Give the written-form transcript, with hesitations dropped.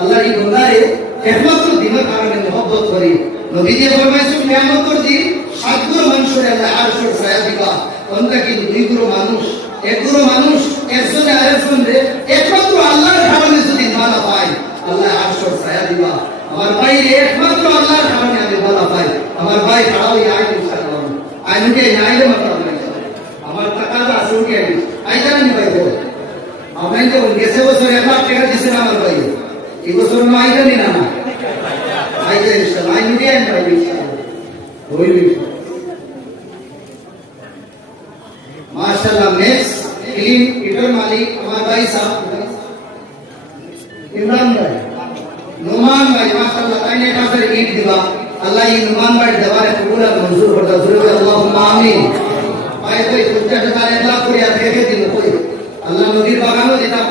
আল্লাহ এই বান্দারে একমাত্র দিনের কারণে মহব্বত করি নবীজি ফরমাইছেন কিয়ামতের দিন সাতগুলো মানুষের আল্লাহ আরশের ছায়া দিবা কোনটা কি দুইগুলো মানুষ একগুলো মানুষ একজনে আরেকজনরে একমাত্র আল্লাহর কারণে যদি মালা পায় আল্লাহ আরশের ছায়া দিবা আমার ভাই একমাত্র আল্লাহর কারণে আমি মালা পাই আমার ভাই খাওয়াই আয় ইনশাআল্লাহ আইনুকে নাইলে মাত্র আমার টাকা আছে ওকে আই জানেন ভাই বল আমি তো গেছে বছর 1 লাখ টাকা দিয়েছিলাম আমার ভাই এই বছর না আইলেনি না আইলে ইনশাআল্লাহ আইনুকে আইন ভাই ইনশাআল্লাহ হইল মাশাআল্লাহ নেক্সট ফিল্ম এটার মালিক আমার ভাই সাহেব ইমরান ভাই নুমান ভাই মাশাআল্লাহ তাইনে কাছে গিফট দিবা আল্লাহ এই নুমান ভাই দেওয়ারে কবুল আর মঞ্জুর করতা জোরে আল্লাহুম্মা আমিন ভাই কই 50,000 1 লাখ করে আর রেখে দিল কই আল্লাহ নদীর বাগানও দিতাম